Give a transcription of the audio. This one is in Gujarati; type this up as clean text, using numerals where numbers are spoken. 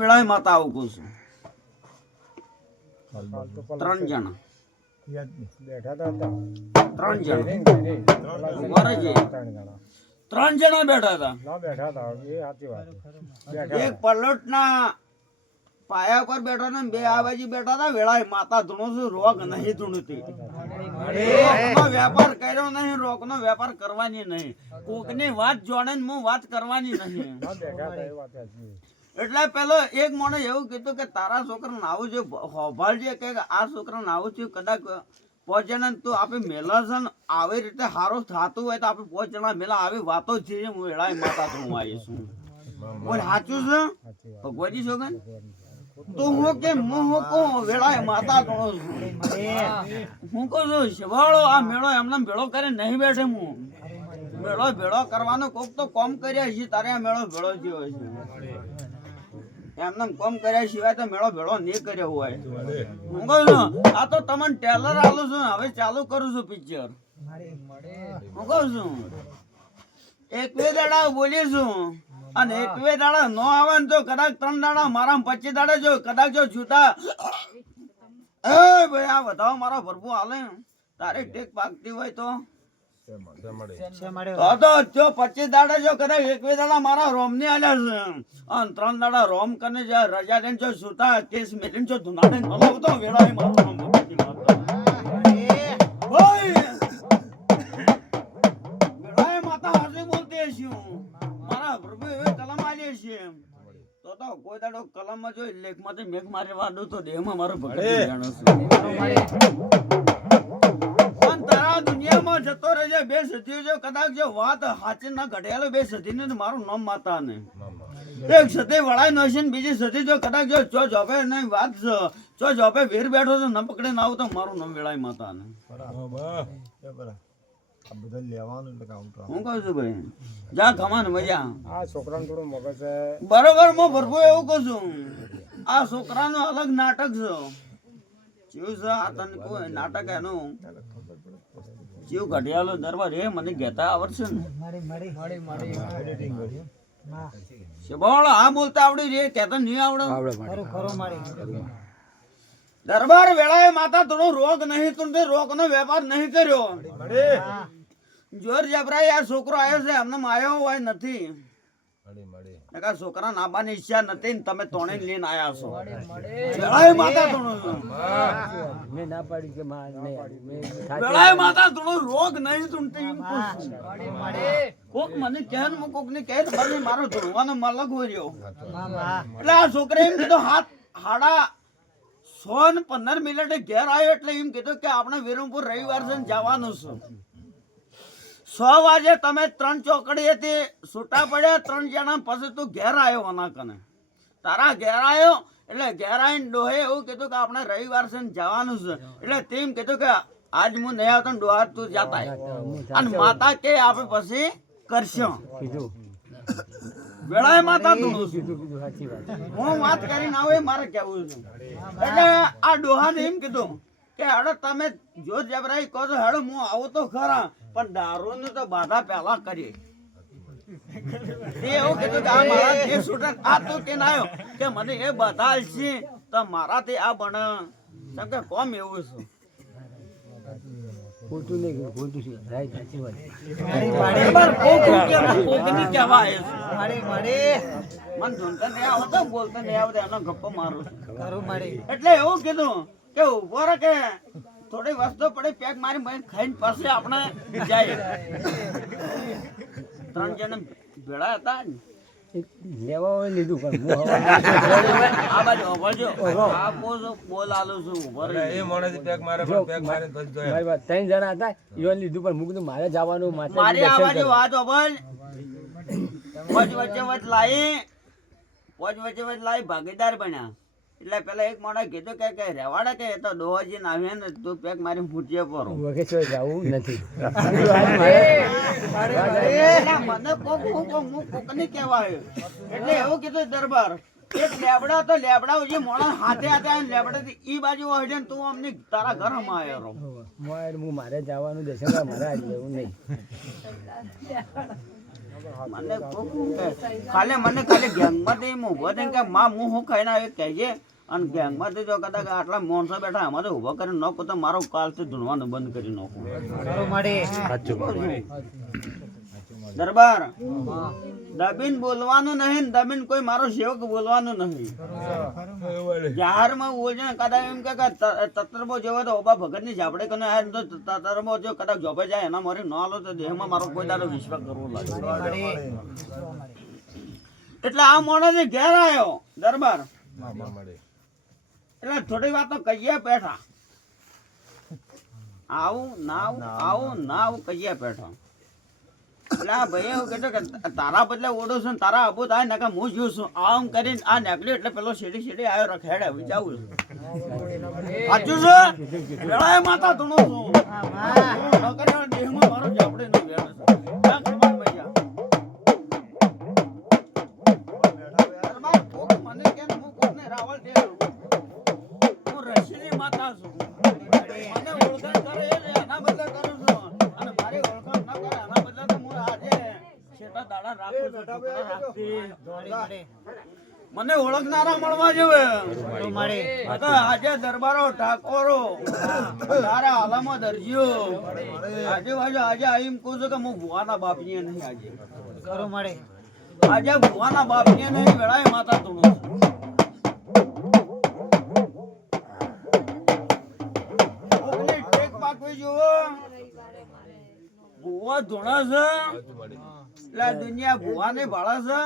વેળાએ માતા આવું કહું છું. 3 જણા બેઠા 3 જણા ઉભા રહેજે. 3 જણા બેઠા હતા. એ સાચી વાત એક પલોટના પાયા પર બેઠો ને બે આ બાજુ બેઠા હતા. વેળાએ માતા ધૂણો છું, રોગ નહીં ધૂણતી. રોગનો વેપાર કર્યો નહીં, રોગનો વેપાર કરવાની નહીં. કોકની વાત જોડે ને હું વાત કરવાની નહીં. એટલે પેલો એક માણસ એવું કીધું કે તારા છોકરાને આવું છે, હોભાળજે કે આ છોકરાને આવું છે, કદાચ પહોંચે ને તું આપણે મેલા છે ને આવી રીતે સારું થતું હોય તો આપણે 5 જણા મેલા આવી વાતો છે. હું વેળાએ માતા ધૂણવા આવીશું. બોલ સાચું છે ભગવાજી છોકરા? તો હું કે હું કહું વેળાએ માતા ધૂણો છું. હું કહું છું શિવાળો આ મેળો એમને ભેળો કરે નહીં બેઠે. હું મેળો ભેળો કરવાનો કોક તો કોમ કર્યા છે, તારે આ મેળો ભેળો થયો છે. એમને કોમ કર્યા સિવાય તો મેળો ભેળો નહીં કર્યો હોય. હું કહું છું આ તો તમને ટેલર આલું છું, હવે ચાલુ કરું છું પિક્ચર. હું કહું છું 21 દાડા બોલી છું અને 21 દાડા નો આવે ને તો કદાચ 3 દાડા મારા 25 દાડા જો કદાચ જો છૂટા એ ભાઈ આ બતાવો મારો ભરપુ હાલે તારે ટેક પાકતી હોય તો 25 દાડા જો કદાચ 21 દાડા મારા રોમ ની આલ્યા છે અને 3 દાડા રોમ કને જે રજા લઈને જો છૂટા કેસ મેલીને જો ધુનાડે નલાવતો વેળાએ મારો રોમ વેળાએ માતા હાજરી બોલતી છું. મારા પ્રભુ એવે કલમ આલી છે તો કોઈ દાડો કલમ માં જોઈ લેખ માંથી મેઘ મારે વાડું તો દેહમાં મારો ભગત જાણો છું. પણ તારા દુનિયામાં જતો રહેજે બે સતીઓ જો કદાચ જો વાત હાચી ના ઘડેલો બે સતી ને મારું નામ માતા ને એક સતી વળાય નો છે ને બીજી સતી જો કદાચ જો ચો જોપે ને વાત ચો જોપે વીર બેઠો છે ન પકડે ના આવું તો મારું નામ વેળાય માતા ને. હું કહું છું ભાઈ જા ખમાન મજા. આ છોકરાને થોડું મગજ બરોબર હું ભરપૂર એવું કહું છું આ છોકરાનો અલગ નાટક છે. જેવું છે આ તને કોઈ નાટક એનું જેવું ઘડિયાળો દરબાર એ મને કહેતા આવડશે ને શેબાળ આ બોલતા આવડી રે કહેતા નહીં આવડે. દરબાર વેળાએ માતા થોડો રોગ નહીં તું રોગ નો વેપાર નહીં કર્યો. જોર જબરાઈ આ છોકરો આવ્યો છે એમને આવ્યો હોય નથી. છોકરા નાબાની ઈચ્છા નથી ને તમે તોણે લઈને આયા છો. વેળાએ માતા થોડો વેળાએ માતા થોડો રોગ નહીં તુંટે કોક મને કહે ને કોક ને કહે મારો ધોવાનો મલક હોય રહ્યો. એટલે આ છોકરા એમ કીધું હાડા 115 મિનિટે ઘેર આવ્યો એટલે એમ કીધું કે આપણે વિરમપુર રવિવાર છે જવાનું છે. 6 વાગે તમે 3 ચોકડી હતી છૂટા પડ્યા 3 જણા પછી તું ઘેર આવ્યો આના કને તારા ઘેર આવ્યો એટલે ઘેર આવીને ડોહે એવું કીધું કે આપણે રવિવાર છે જવાનું છે. એટલે તેમ કીધું કે આજ હું નહીં આવતો ડોહા તું જતા અને માતા કે આપણે પછી કરશું. વેળાએ માતા તું હું વાત કરીને આવું એ મારે કેવું છે. એટલે આ ડોહાને એમ કીધું કે હેડો તમે જો જબરાઈ કહો છો હેડો હું આવું તો ખરા પણ દારૂ ને તો બાધા પહેલા કરીએ. એવું કીધું કે આ મારા જે છૂટક આ તું કે આવ્યો કે મને એ બધા છે તો મારાથી આ બને કેમ કે કોમ એવું છે. ખોટું નહીં ખોટું છે બોલતો નહીં આવડે એનો ગપ્પો મારું એટલે એવું કીધું કે ઉભો રે કે થોડી વસ્તુ પડે પેક મારી મહીને ખાઈને પછી આપણે જાય. 3 જણા ભેળા હતા ને લેવા લીધું પણ આ બાજુ અવાજો આ બોલ આલું છું ઉભો રે એ મોણે પેક મારે પણ પેક મારે પછી જોયા મારી વાત 3 જણા હતા ઈવન લીધું પણ મુકું મારે જવાનું મારી આ બાજુ વાત અવલ વચ્ચે લાઈ ભાગીદાર બન્યા. એટલે પેલા એક માણસ કીધું કે રેવાડા કે તો ડોહાજી ને આવ્યા ને તું પેક મારી ફૂટીએ પર વગેરે જવું નથી. મને કોક ની કહેવાય એટલે એવું કીધું દરબાર એક લેબડા તો લેબડા જે મોણા હાથે લેબડા ઈ બાજુ હોય ને તું અમને તારા ઘર માં આવ્યો મારે જવાનું દર્શન મારે આજે જવું નહીં. મને કોક કે ખાલી ગેંગમાંથી એમ ઊભો થઈને કે માં હું શું ખાઈને આવ્યો કહેજે અને ગેંગમાંથી જો કદાચ આટલા માણસો બેઠા એમાં તો ઊભો કરીને નાખો તો મારો કાલથી ધૂણવાનું બંધ કરી નાખું દરબાર દબીન બોલવાનું નહીં દબીન કોઈ મારો સેવક બોલવાનું નહીં જાહેરમાં બોલશે ને કદાચ એમ કે તત્રબો જેવો તો ઓબા ભગત ની ઝાપડે કને આયા ને તો તત્રબો જો કદાચ જોબે જાય એના મારી ન આલો તો દેહમાં મારો કોઈ દાડો વિશ્વાસ કરવો લાગે એટલે આ માણસ ઘેર આવ્યો દરબાર એટલે થોડી વાત તો કહીએ બેઠા આવું ના કહીએ બેઠા એટલે આ ભાઈ એવું કહેતો કે તારા બદલે ઓઢો છું ને તારા અબો થાય ને કે હું જોઉં છું આમ કરીને આ નીકળ્યું એટલે પેલો સીડી આવ્યો રખેડે વિચારું છું સાચું છે વેળાએ માતા ધૂણું છું નોકરીના દેહમાં મારો જાપડે નો વેળ છે ક્યાં કરવાનું ભૈયા દરબાર કોક મને કે હું કોકને રાવળ દે હું રશીની માતા છું મને ઓળખાણ કરે એના બદલે કરું છું અને મારી ઓળખાણ ના કરે એના બદલે તો હું આજે છેટા દાડા રાખું છું છોકરા રાખતી મને ઓળખનારા મળવા જોવે આજે દરબારો ઠાકોરો તારા આલામાં દરજીઓ આજે એમ કહું છું કે હું ભુવાના બાપની નહીં આજે ભુવાના બાપની નહીં વેળાએ માતા ધૂણું છું કોકની ટેક પાકવી જુઓ ભુવા ધૂણા છે એટલે દુનિયા ભુવાને ભાળે છે